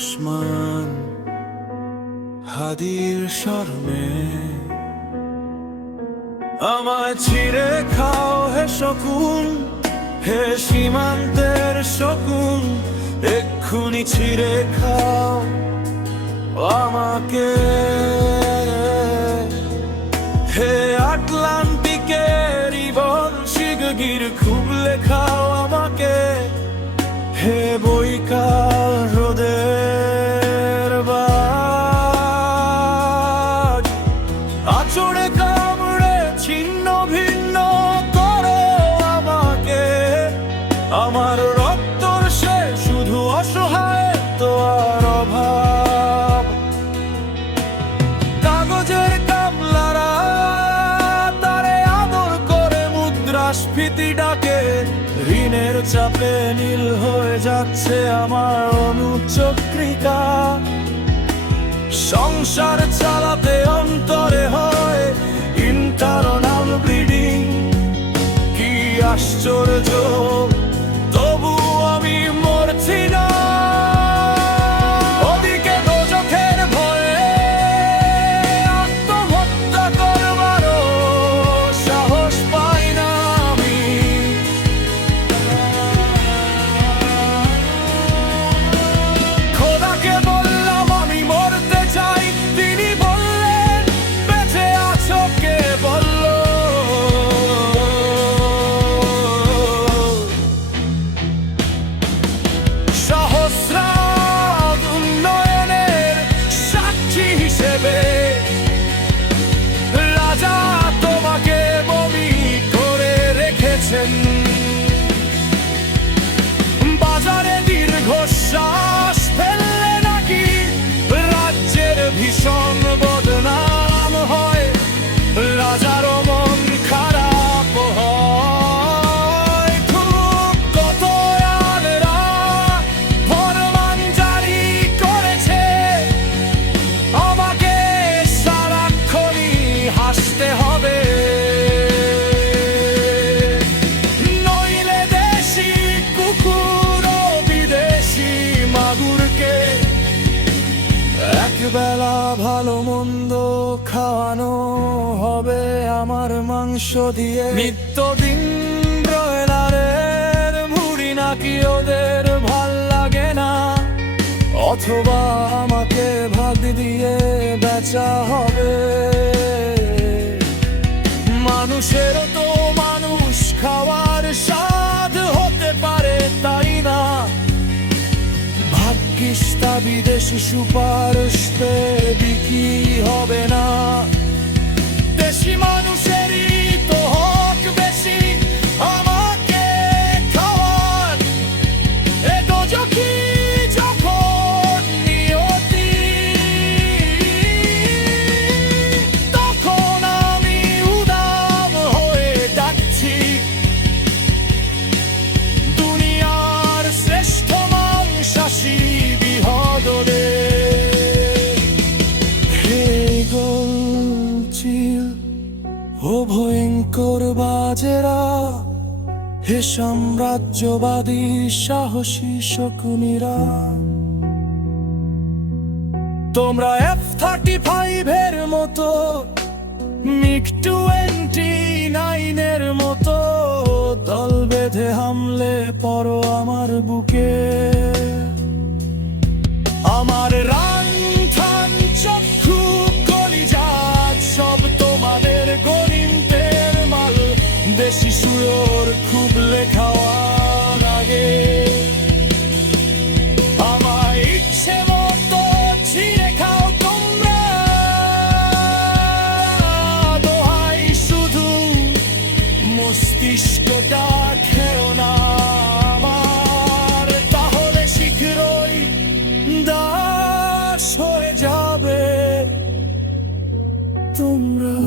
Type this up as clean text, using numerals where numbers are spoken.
ওসমান হাদির শরমে আমায় ছিঁড়ে খাও হে শকুন, হে সীমান্তের শকুন, এক্ষুনি ছিঁড়ে খাও আমাকে। হে আটলান্টিকের ইবন শিগগির খুবলে খাও আমাকে। হে বৈকাল হ্রদের বাঘ, আঁচড়ে কামড়ে ছিন্ন ভিন্ন করো আমাকে। আমার রক্তর সে শুধু অসহায় তো আর অভাব। কাগজের কামলারা তারে আদর করে মুদ্রাস্ফীতি ডাকে। ঋণের চাপে নীল হয়ে যাচ্ছে আমার অনুচক্রিকা। সংসার চালাতে অন্তরে হয় ইন্টারনাল ব্লিডিং। কি আশ্চর্য, তবু আমি মরছি না। ওদিকে দোজখের ভয়ে আত্মহত্যা করবারও সাহস পাই না আমি। খোদাকে বললাম আমি মরতে চাই, তিনি বললেন বেঁচে আছো কে বলল। সহস্রাব্দ উন্নয়নের সাক্ষী হিসেবে রাজা তোমাকে বমি করে রেখেছেন। বাজারে দীর্ঘশ্বাস ফেললে নাকি রাজ্যের ভীষণ বদনাম হয়। রাজারও মন খারাপ হয় খুব। কত আলেরা ফরমান জারি করেছে, আমাকে সারাক্ষণই হাসতে হবে। নইলে দেশি কুকুর ও বিদেশি মাগুরকে একবেলা ভালো মন্দ খাওয়ানো হবে আমার মাংস দিয়ে। নিত্যদিন ব্রয়লারের মুড়ি নাকি ওদের ভাল লাগে না, অথবা আমাকে ভাগ দিয়ে বেচা হবে। মানুষেরও তো মানুষ খাওয়ার স্বাদ হতে পারে, তাই না? ভাগ্যিস তা বিদেশি সুপারিশ পেয়ে বিক্রি হবে না। দেশি মানুষেরই তো হক বেশি আমাকে খাওয়ার। এ দোজখী যখন নিয়তি, তখন আমি উদাম হয়ে ডাকছি দুনিয়ার শ্রেষ্ঠ মাংসাশী বিহদদের। হে গোলচিল ও ভয়ঙ্কর বাজেরা, হে সাম্রাজ্যবাদী সাহসী শকুনিরা, তোমরা F-35 এর মতো, MiG-29 এর মতো দল বেঁধে হামলে পড়ো আমার বুকে। আমার রানথান চক্ষু কলিজাত সব তোমাদের গনিমতের মাল। দেশি সুয়োর খুব লেখাওয়ার আগে আমায় ইচ্ছে মতো ছিঁড়ে খাও তোমরা। দোহাই শুধু মস্তিষ্কটা খেও না আমার, তাহলে শীঘ্রই দাস হয়ে যাবে তোমরা।